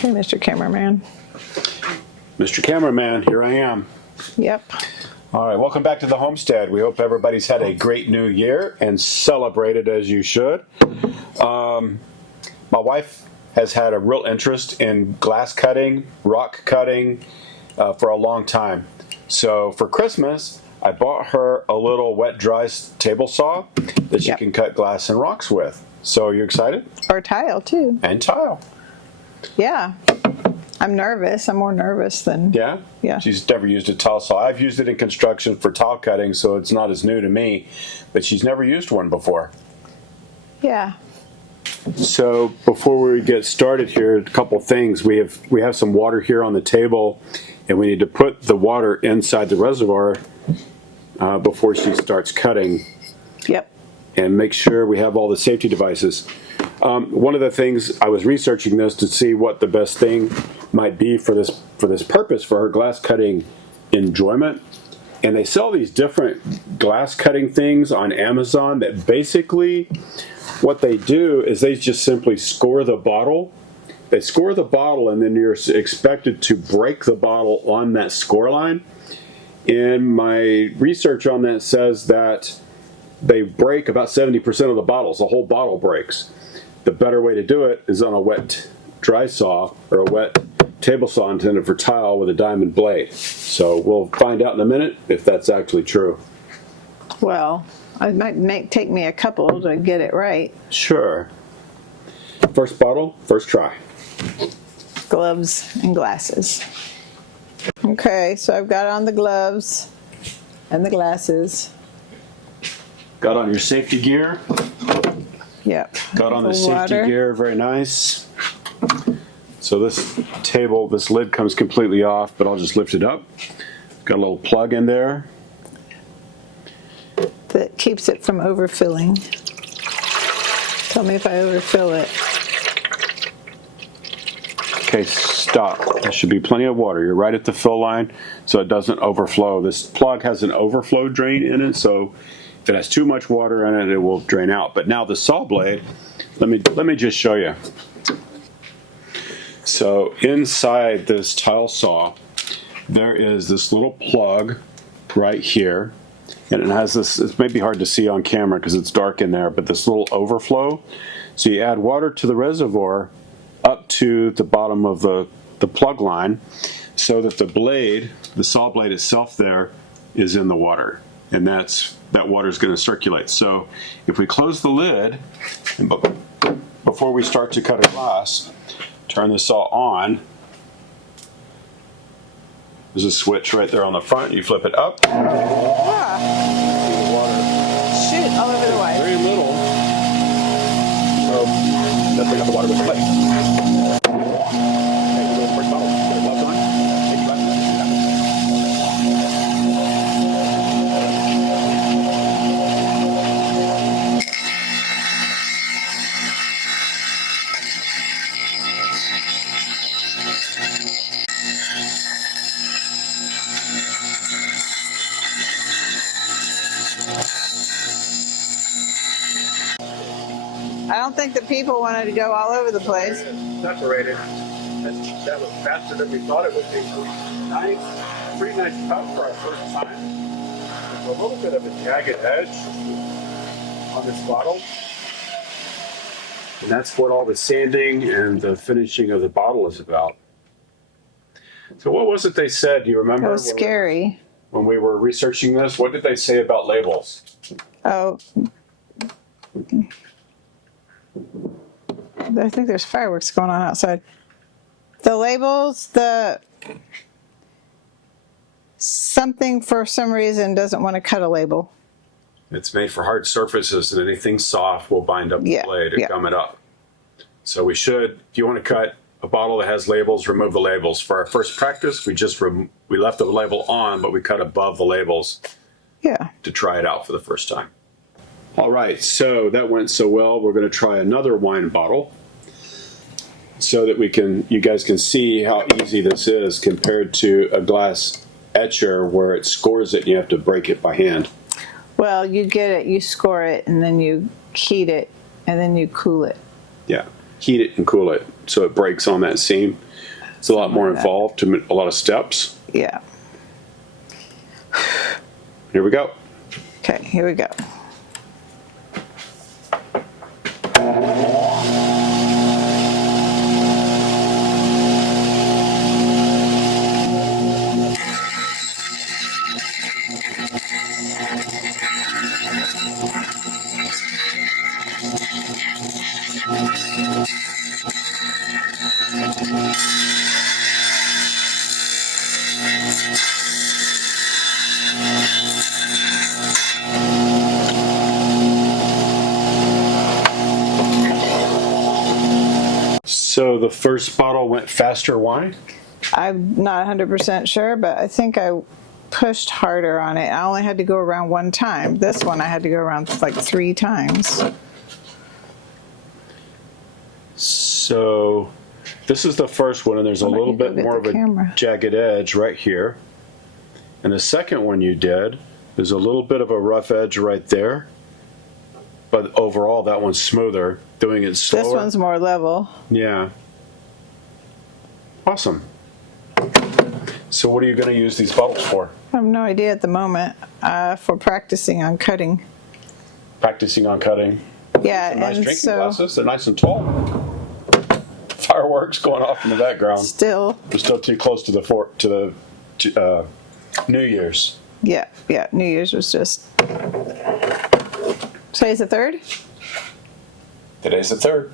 Hey, Mr. Cameraman. Mr. Cameraman, here I am. Yep. All right, welcome back to the Homestead. We hope everybody's had a great new year and celebrated as you should. My wife has had a real interest in glass cutting, rock cutting for a long time. So for Christmas, I bought her a little wet dry table saw that she can cut glass and rocks with. So are you excited? Or tile, too. And tile. Yeah. I'm nervous. I'm more nervous than... Yeah? Yeah. She's never used a tile saw. I've used it in construction for tile cutting, so it's not as new to me. But she's never used one before. Yeah. So before we get started here, a couple things. We have some water here on the table, and we need to put the water inside the reservoir before she starts cutting. Yep. And make sure we have all the safety devices. One of the things, I was researching this to see what the best thing might be for this purpose, for her glass cutting enjoyment. And they sell these different glass cutting things on Amazon that basically what they do is they just simply score the bottle. They score the bottle, and then you're expected to break the bottle on that score line. And my research on that says that they break about 70% of the bottles. The whole bottle breaks. The better way to do it is on a wet dry saw or a wet table saw intended for tile with a diamond blade. So we'll find out in a minute if that's actually true. Well, it might take me a couple to get it right. Sure. First bottle, first try. Gloves and glasses. Okay, so I've got on the gloves and the glasses. Got on your safety gear. Yep. Got on the safety gear, very nice. So this table, this lid comes completely off, but I'll just lift it up. Got a little plug in there. That keeps it from overfilling. Tell me if I overfill it. Okay, stop. There should be plenty of water. You're right at the fill line, so it doesn't overflow. This plug has an overflow drain in it, so if it has too much water in it, it will drain out. But now the saw blade, let me just show you. So inside this tile saw, there is this little plug right here, and it has this, it may be hard to see on camera because it's dark in there, but this little overflow. So you add water to the reservoir up to the bottom of the plug line so that the blade, the saw blade itself there, is in the water. And that water is going to circulate. So if we close the lid, and before we start to cut a glass, turn the saw on. There's a switch right there on the front. You flip it up. Yeah. See the water. Shoot, all over the way. Very little. So let's bring up the water with the plate. Okay, we'll go to the first bottle. Put the gloves on. Take your glasses. I don't think the people wanted to go all over the place. Separated. That was faster than we thought it would be. Nice, pretty nice cut for our first time. There's a little bit of a jagged edge on this bottle. And that's what all the sanding and the finishing of the bottle is about. So what was it they said? Do you remember? It was scary. When we were researching this, what did they say about labels? Oh. I think there's fireworks going on outside. The labels, something for some reason doesn't want to cut a label. It's made for hard surfaces, and anything soft will bind up the blade and gum it up. So we should, if you want to cut a bottle that has labels, remove the labels. For our first practice, we left the label on, but we cut above the labels to try it out for the first time. All right, so that went so well. We're going to try another wine bottle so that you guys can see how easy this is compared to a glass etcher where it scores it and you have to break it by hand. Well, you get it, you score it, and then you heat it, and then you cool it. Yeah. heat it and cool it so it breaks on that seam. It's a lot more involved, a lot of steps. Yeah. Here we go. Okay, here we go. So the first bottle went faster. Why? I'm not 100% sure, but I think I pushed harder on it. I only had to go around one time. This one I had to go around like 3 times. So this is the first one, and there's a little bit more of a jagged edge right here. And the second one you did, there's a little bit of a rough edge right there. But overall, that one's smoother. Doing it slower. This one's more level. Yeah. Awesome. So what are you going to use these bottles for? I have no idea at the moment. For practicing on cutting. Practicing on cutting. Yeah, Some nice and drinking so glasses. They're nice and tall. Fireworks going off in the background. still, We're still too close to the New Year's. yeah. New Year's was just. Today's the 3rd. Today's the 3rd.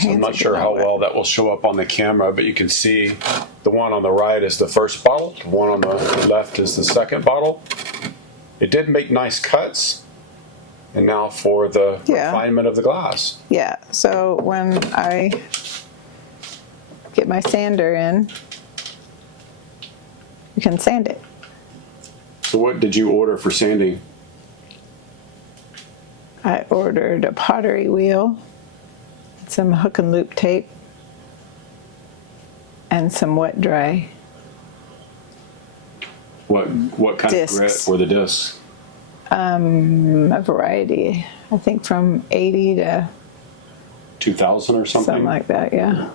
So I'm not sure how well that will show up on the camera, but you can see the one on the right is the first bottle. The one on the left is the second bottle. It did make nice cuts. And now for the refinement of the glass. Yeah, so when I get my sander in, you can sand it. So what did you order for sanding? I ordered a pottery wheel, some hook and loop tape, and some wet dry. What kind Discs. of grit were the discs? A variety. I think from 80 to 2000 or something? something like that, yeah.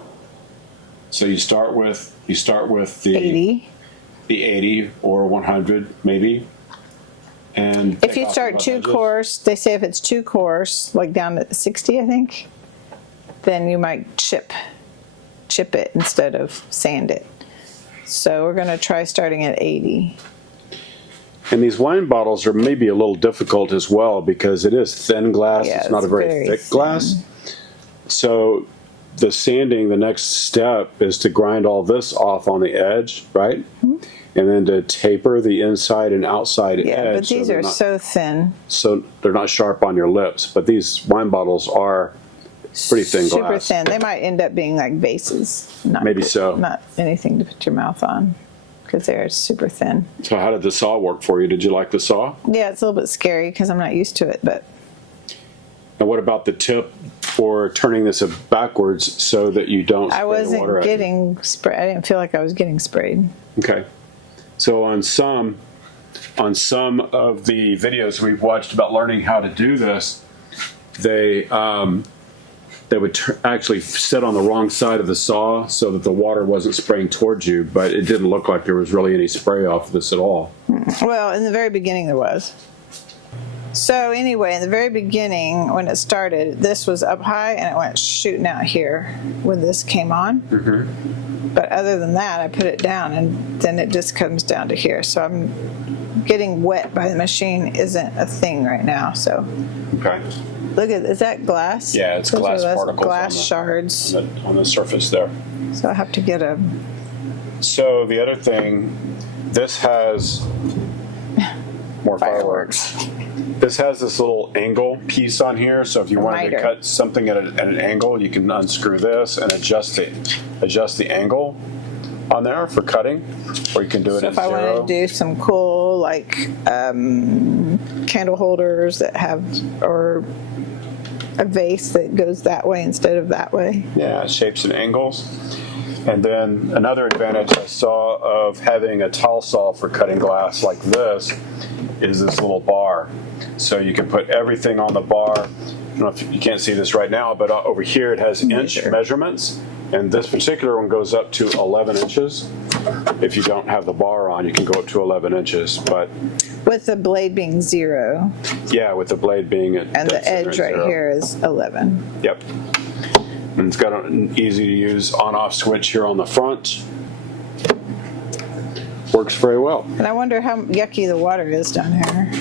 So you start with the 80. the 80 or 100 maybe. And If you start 2 coarse, they say if it's 2 coarse, like down to 60, I think, then you might chip it instead of sand it. So we're going to try starting at 80. And these wine bottles are maybe a little difficult as well because it is thin glass. Yeah, it's not a very thick thin glass. So the sanding, the next step is to grind all this off on the edge, right? Mm-hmm. And then to taper the inside and outside edge. Yeah, but these are so thin. So they're not sharp on your lips. But these wine bottles are pretty thin glass. Super thin. They might end up being like vases. Maybe so. Not anything to put your mouth on because they're super thin. So how did the saw work for you? Did you like the saw? Yeah, it's a little bit scary because I'm not used to it, but. And what about the tip for turning this backwards so that you don't spray I wasn't the water getting sprayed. I didn't feel like I was getting sprayed. Okay. So on some of the videos we've watched about learning how to do this, they would actually sit on the wrong side of the saw so that the water wasn't spraying towards you, but it didn't look like there was really any spray off this at all. Well, in the very beginning there was. So anyway, in the very beginning, when it started, this was up high and it went shooting out here when this came on. Mm-hmm. But other than that, I put it down and then it just comes down to here. So I'm getting wet by the machine isn't a thing right now. So Okay. look at, is that glass? Yeah, it's glass particles glass shards. on the surface there. So I have to get a. So the other thing, this has more fireworks. This has this little angle piece on here, so if you wanted to cut something at an angle, you can unscrew this and adjust the angle on there for cutting, or you can do it at 0. If I wanted to do some cool like candle holders that have, or a vase that goes that way instead of that way. Yeah, shapes and angles. And then another advantage I saw of having a towel saw for cutting glass like this is this little bar. So you can put everything on the bar don't know if you can't see this right now, but over here it has inch measurements, and this particular one goes up to 11 inches. If you don't have the bar on, you can go up to 11 inches, but with the blade being 0. Yeah, with the blade being at and the edge right 0. here is 11. Yep. And it's got an easy to use on-off switch here on the front. Works very well. And I wonder how yucky the water is down here.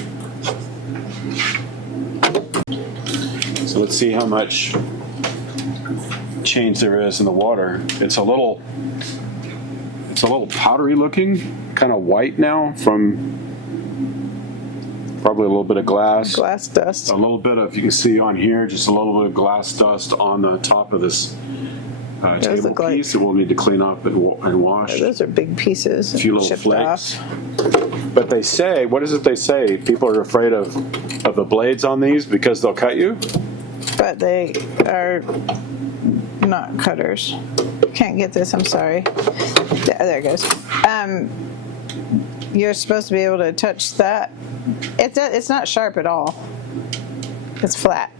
So let's see how much change there is in the water. It's a little powdery looking, kind of white now from probably a little bit of glass. Glass dust. A little bit of, you can see on here, just a little bit of glass dust on the top of this table piece that we'll need to clean up and wash. Those are big pieces. A few little flakes. But they say, what is it they say? People are afraid of the blades on these because they'll cut you? But they are not cutters. Can't get this, I'm sorry. There it goes. You're supposed to be able to touch that. It's not sharp at all. It's flat.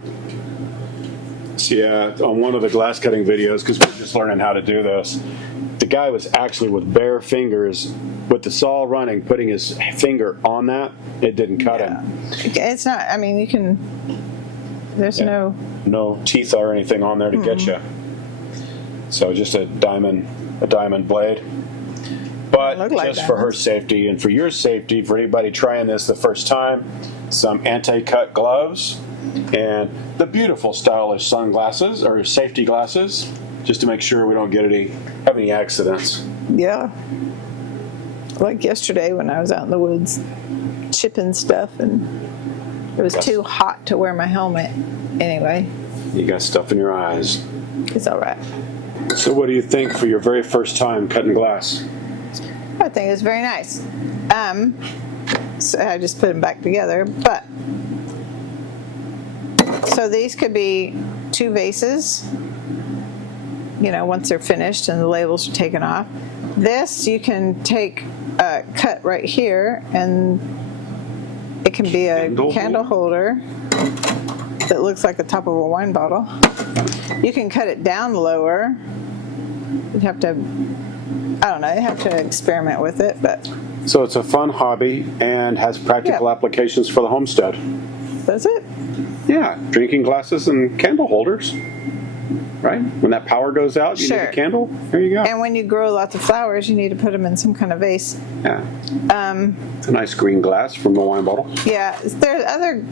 Yeah, on one of the glass cutting videos, because we're just learning how to do this, the guy was actually with bare fingers, with the saw running, putting his finger on that. It didn't cut him. It's not, I mean, you can, there's no teeth or anything on there to get you. So just a diamond blade. But just for her safety and for your safety, for anybody trying this the first time, some anti-cut gloves and the beautiful stylish sunglasses or safety glasses, just to make sure we don't have any accidents. Yeah. Like yesterday when I was out in the woods chipping stuff and it was too hot to wear my helmet. Anyway. You got stuff in your eyes. It's all right. So what do you think for your very first time cutting glass? I think it's very nice. So I just put them back together, but so these could be 2 vases, once they're finished and the labels are taken off. This you can take a cut right here and it can be a candle holder that looks like the top of a wine bottle. You can cut it down lower. You'd have to, I don't know, you have to experiment with it, but. So it's a fun hobby and has practical applications for the homestead. Does it? Yeah, drinking glasses and candle holders, right? When that power goes out, you need a candle. There you go. And when you grow lots of flowers, you need to put them in some kind of vase. Yeah. It's a nice green glass from the wine bottle. Yeah, there's other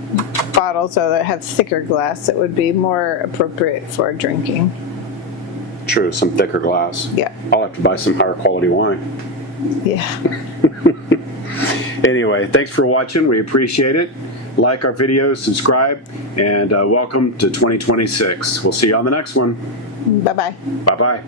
bottles though that have thicker glass that would be more appropriate for drinking. True, some thicker glass. Yeah. I'll have to buy some higher quality wine. Yeah. Anyway, thanks for watching. We appreciate it. Like our videos, subscribe, and welcome to 2026. We'll see you on the next one. Bye-bye. Bye-bye.